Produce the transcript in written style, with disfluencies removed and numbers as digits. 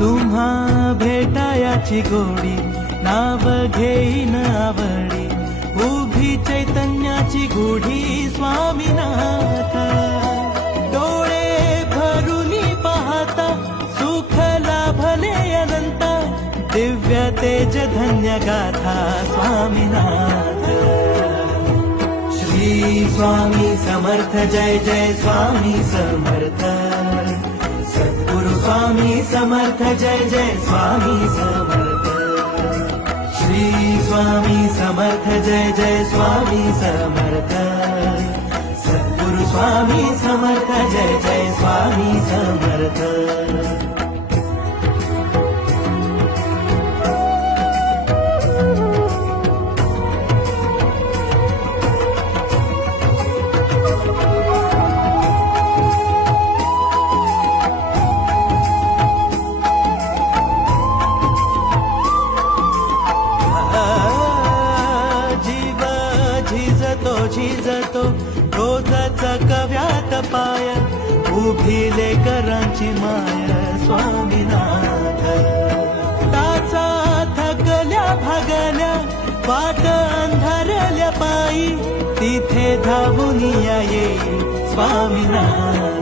तुम्हा भेटायाची गोडी नाव घेईन आवडी उभी चैतन्याची गुढी स्वामीनाथ डोळे भरूनी पाहता सुख लाभले अनंत दिव्य तेज धन्य गाथा स्वामीनाथ श्री स्वामी समर्थ जय जय स्वामी समर्थ सद्गुरु स्वामी समर्थ जय जय स्वामी समर्थ श्री स्वामी समर्थ जय जय स्वामी समर्थ सद्गुरु स्वामी समर्थ जय जय स्वामी समर्थ झिजतो रोजच कव्यात पाय उभिले करांची माय स्वामीनाथ ताचा थकल्या भागल्या वाट अंधारल्या पायी तिथे धावून येईल स्वामीनाथ